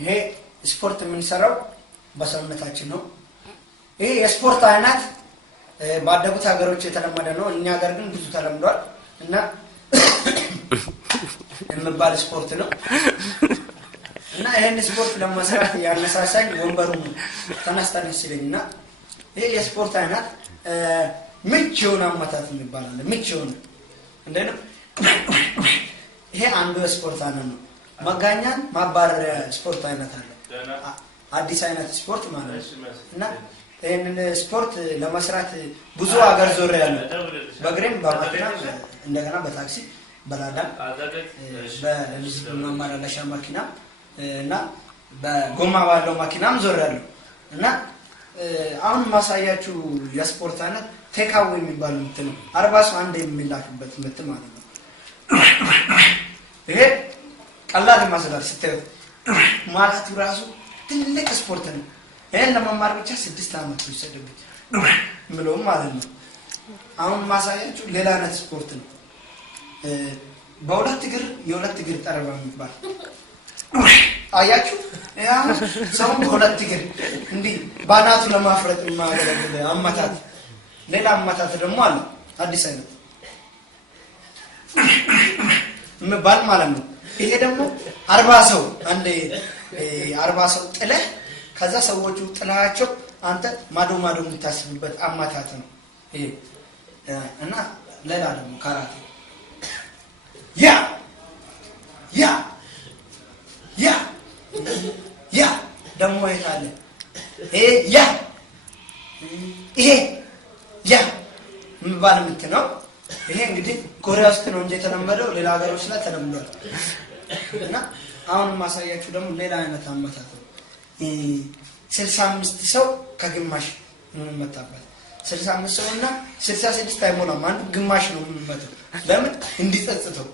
ይሄ ስፖርት የምንሰራው በሰውነታችን ነው። ይሄ የስፖርት አይነት ባደጉት ሀገሮች የተለመደ ነው። እኛ ሀገር ግን ብዙ ተለምዷል እና የሚባል ስፖርት ነው እና ይሄን ስፖርት ለመስራት ያነሳሳኝ ወንበሩ ተነስተን ሲለኝና ይሄ የስፖርት አይነት ምች የሆነ አመታት የሚባል አለ። ምች የሆነ እንደነ ይሄ አንዱ ስፖርት አይነት ነው። መጋኛን ማባረሪያ ስፖርት አይነት አለ። አዲስ አይነት ስፖርት ማለት ነው እና ይሄንን ስፖርት ለመስራት ብዙ ሀገር ዞር ያለው በእግሬም በመኪና እንደገና በታክሲ በላዳ በልጅ ማማላለሻ መኪና እና በጎማ ባለው መኪናም ዞር ያለው እና አሁን ማሳያችሁ የስፖርት አይነት ቴካው የሚባል ምት ነው። 40 ሰው አንድ የሚላክበት ምት ማለት ነው። ይሄ ቀላል ማሰላል ስታዩት ማለቱ ራሱ ትልቅ ስፖርት ነው። ይሄን ለመማር ብቻ 6 አመት ይወሰድብኝ ምለው ማለት ነው። አሁን ማሳያችሁ ሌላ አይነት ስፖርት ነው። በሁለት እግር የሁለት እግር ጠረባ የሚባል አያችሁ? ያ ሰው በሁለት እግር እንዲህ ባናቱ ለማፍረጥ የማያገለግል አመታት። ሌላ አመታት ደግሞ አለ አዲስ አይነት የሚባል ማለት ነው። ይሄ ደግሞ 40 ሰው አንዴ 40 ሰው ጥለህ ከዛ ሰዎቹ ጥላቸው አንተ ማዶ ማዶ የምታስብበት አማታት ነው ይሄ እና ሌላ ደግሞ ካራቴ ያ ያ ያ ያ ደግሞ ይታለ ይሄ ያ ይሄ ያ የሚባል ምት ነው። ይሄ እንግዲህ ኮሪያ ውስጥ ነው እንጂ የተለመደው ሌላ ሀገሮች ላይ ተለምዷል እና አሁን ማሳያችሁ ደግሞ ሌላ አይነት አመታት ነው። 65 ሰው ከግማሽ እንመታበት 65 ሰው እና 66 አይሞላም አንዱ ግማሽ ነው የምንመታው ለምን እንዲጸጽተው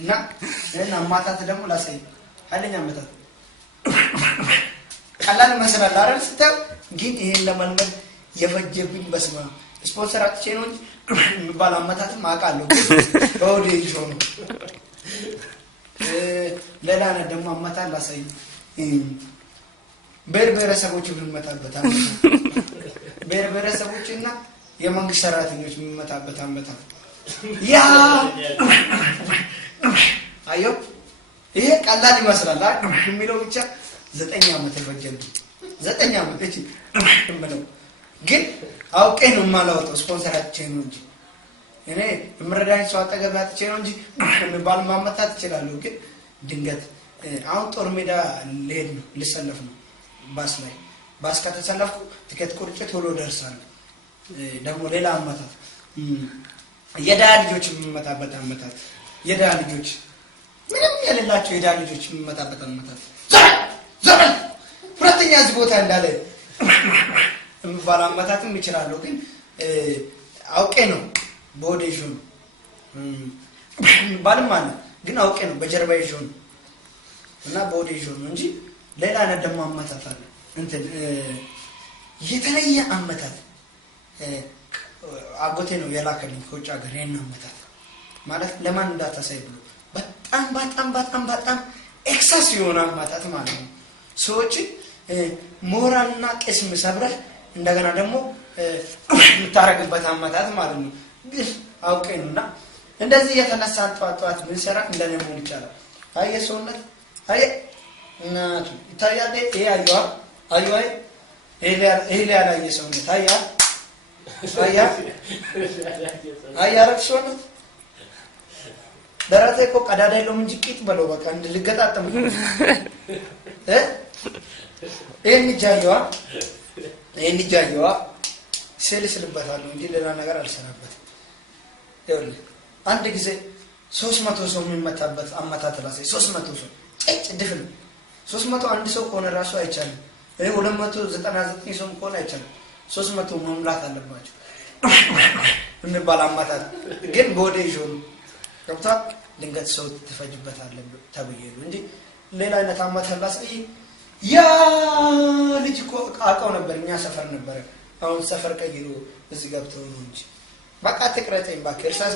እና አማታት ደግሞ ላሳይ ኃይለኛ አመታት ቀላል መስራት አይደል ስታው ግን ይሄን ለመልመድ የፈጀብኝ በስማ ስፖንሰር አጥቼ ነው እንጂ የሚባል አመታትም አውቃለሁ በወዴ ይዞ ነው። ሌላ ደግሞ አመታት ላሳይ ብሔረሰቦች የሚመታበት አመታት ብሔረሰቦችና የመንግስት ሰራተኞች የሚመታበት አመታት ያ አዮ ይሄ ቀላል ይመስላል የሚለው ብቻ 9 አመት ፈጀብኝ 9 አመት እቺ እምለው ግን አውቄ ነው የማላወጣው ስፖንሰር አጥቼ ነው እንጂ እኔ ምረዳኝ ሰው አጠገብ አጥቼ ነው እንጂ የሚባል ማመታት ይችላልው። ግን ድንገት አሁን ጦር ሜዳ ልሄድ ነው ልሰለፍ ነው ባስ ላይ ባስ ከተሰለፍኩ ትኬት ቆርጬ ቶሎ ደርሳለሁ። ደግሞ ሌላ አመታት የዳ ልጆች የሚመታበት አመታት የዳ ልጆች ምንም የሌላቸው የዳ ልጆች የሚመታበት አመታት ዘመን ሁለተኛ እዚህ ቦታ እንዳለ የሚባል አመታትም ይችላልው። ግን አውቄ ነው በወዴ ጆን ባልም አለ ግን አውቄ ነው በጀርባ ይጆን እና በወዴ ጆን እንጂ ሌላ አይነት ደግሞ አመታት አለ እንትን የተለየ አመታት አጎቴ ነው የላከልኝ ከውጭ ሀገር ይሄን አመታት ማለት ለማን እንዳታሳይ ብሎ በጣም ኤክሰስ የሆነ አመታት ማለት ነው። ሰዎች ሞራልና ቅስም ሰብረህ እንደገና ደግሞ የምታረግበት አመታት ማለት ነው። ግን አውቄ ነውና እንደዚህ የተነሳን ጧት ምን ሰራ እንደኔ ሞል ይቻላል። አየ ሰውነት አየ እናቱ ይታያል። ይሄ አየዋ ይሄ ያላየ ሰውነት አያ ሰውነት ደረቴ እኮ ቀዳዳ የለውም እንጂ ቂጥ በለው በቃ እንድልገጣጠም ይሄን ጃየዋ ስልስልበታለሁ እንጂ ሌላ ነገር አልሰራበትም። ይኸውልህ አንድ ጊዜ 300 ሰው የሚመታበት አመታት ላሳይ 300 ሰው ድፍን 301 ሰው ከሆነ ራሱ አይቻልም። 299 ሰው ከሆነ አይቻልም። 300 መሙላት አለባቸው እንባል አመታት ግን በወዴ ጆን ገብታ ድንገት ሰው ተፈጅበታል ተብዬ ነው እንጂ ሌላ አይነት አመታት ላሳይ ያ ልጅ እኮ አውቀው ነበር እኛ ሰፈር ነበር። አሁን ሰፈር ቀይሮ እዚህ ገብተው ነው እንጂ በቃ ተቀረጠኝ ባከርሳስ